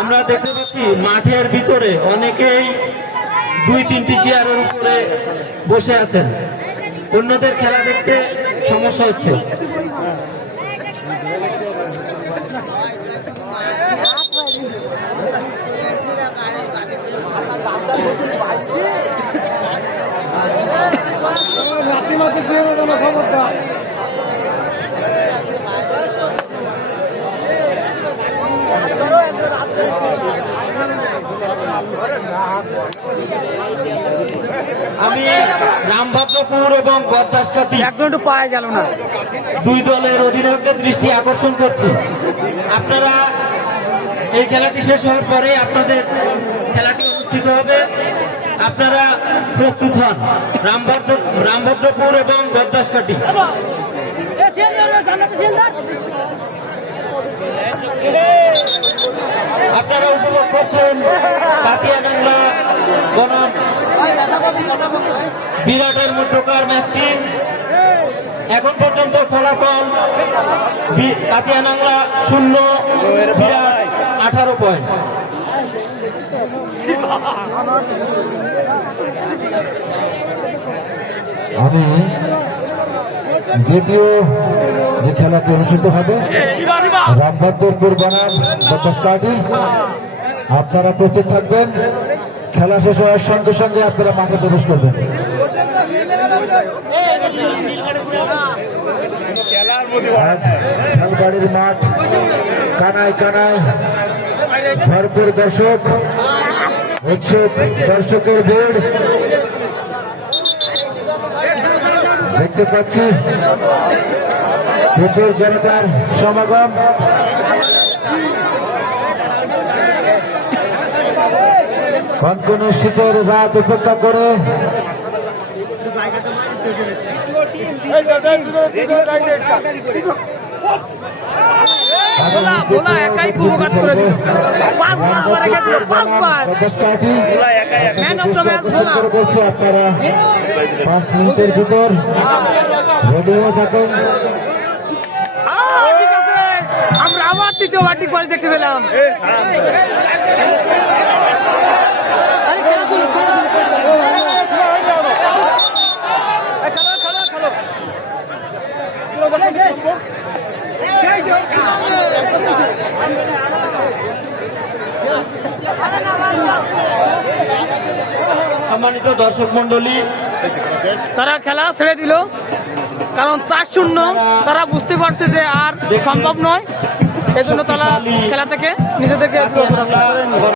আমরা দেখতে পাচ্ছি মাঠের ভিতরে অনেকেই দুই, তিনটি চেয়ারের উপরে বসে আছেন। অন্যদের খেলা দেখতে সমস্যা হচ্ছে। রাতি দিয়ে দেবো খবরটা আমি রামভদ্রপুর এবং গদ্দাসকাতি একজন একটু পায়ে গেল না। দুই দলের অধিনায়কদের দৃষ্টি আকর্ষণ করছে। আপনারা এই খেলাটি শেষ হওয়ার পরে আপনাদের খেলাটি অনুষ্ঠিত হবে। আপনারা প্রস্তুত হন। রামভদ্র রামভদ্রপুর এবং গদ্দাসকাটি আপনারা উপভোগ করছেন বনাম বিরাটের মধ্যকার ম্যাচটি এখন পর্যন্ত ফলাফল কাতিয়ানাংলা শূন্য বিরাট আঠারো পয়েন্ট আমি দ্বিতীয় যে খেলাটি অনুষ্ঠিত হবে রামভদ্রপুর বনাম পার্টি আপনারা প্রস্তুত থাকবেন। খেলা শেষ হওয়ার সঙ্গে সঙ্গে আপনারা মাঠে প্রবেশ করবেন। ঝালবাড়ির মাঠ কানায় কানায় ভরপুর দর্শক, উৎসুক দর্শকের ভিড়। দেখতে পাচ্ছি প্রচুর জনতার সমাগম কনকনে শীতের রাত উপেক্ষা করে ভোলা ভোলা একাই কুমকাত করে দিল পাঁচবার আবার রেখে দিল পাঁচবার ম্যান অফ দ্য ম্যাচ ভোলা বলছি আপনারা। পাঁচ মিনিটের ভিতর রেডি হয়ে থাকেন। আহ, ঠিক আছে। আমরা আবার দ্বিতীয় বাটি বল দেখতে পেলাম। দর্শক মন্ডলী তারা খেলা ছেড়ে দিল। কারণ চার শূন্য তারা বুঝতে পারছে যে আর সম্ভব নয়। এজন্য তারা খেলা থেকে নিজেদেরকে